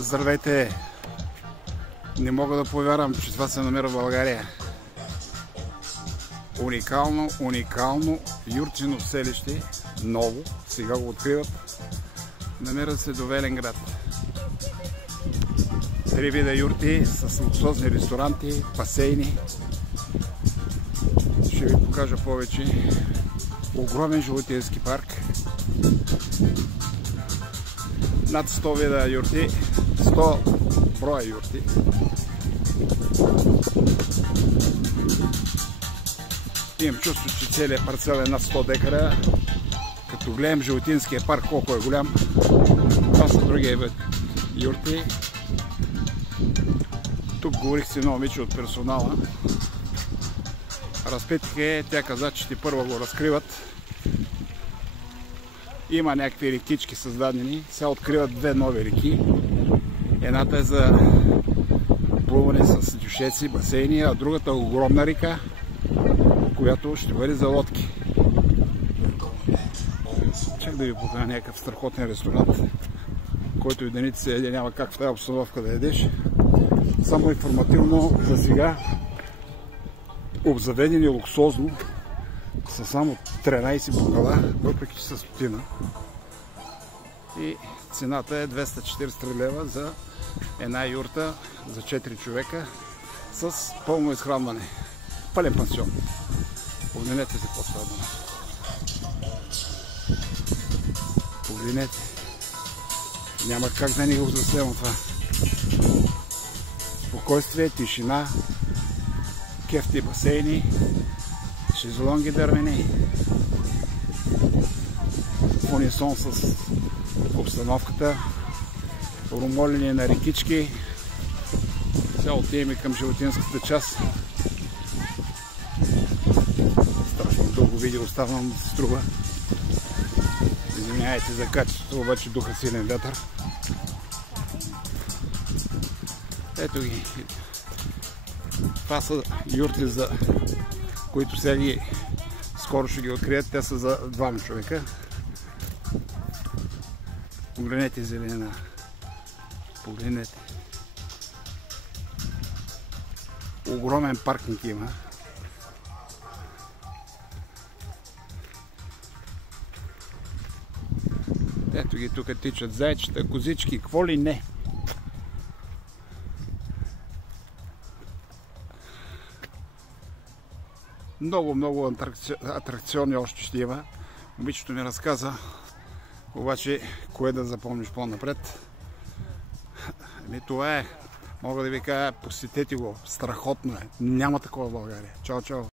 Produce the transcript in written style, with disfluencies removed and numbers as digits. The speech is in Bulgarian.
Здравейте! Не мога да повярвам, че това се намира в България. Уникално юртино селище, ново, сега го откриват. Намира се до Велинград. 3 вида юрти с луксозни ресторанти, басейни. Ще ви покажа повече. Огромен животински парк. Над 100 вида юрти, 100 броя юрти. Имам чувство, че целият парцел е над 100 декара. Като гледам животинския парк колко е голям, това са други юрти. Тук говорих с едно момиче от персонала. Разпитих е, тя каза, че първо го разкриват. Има някакви рекички създадени. Сега откриват две нови реки. Едната е за плуване с дюшеци, басейни, а другата е огромна река, която ще бъде за лодки. Чак да ви покажа някакъв страхотен ресторант, който и да не ти се яде, няма как в тази обстановка да ядеш. Само информативно за сега обзаведени луксозно са само 13 бокала, въпреки че са стотина. И цената е 240 лева за една юрта за 4 човека с пълно изхранване. Пълен пансион. Погледнете се какво става. Погледнете. Няма как да ни го заснемам това. Спокойствие, тишина, кефти басейни, шезлонги дървени, в унисон с обстановката, румоление на рекички. Сега отиваме към животинската част. Страшно дълго видео оставам да се струва. Извинявайте за качеството, обаче духа силен вятър. Ето ги. Това са юрти, за които сега скоро ще ги открият. Те са за 2 човека. Погледнете зелена. Погледнете. Огромен паркинг има. Ето ги тук тичат зайчета, козички, какво ли не. Много атракциони още ще има. Момичето ми разказа, обаче кое да запомниш по-напред. Това е. Мога да ви кажа, посетете го. Страхотно е. Няма такова в България. Чао, чао!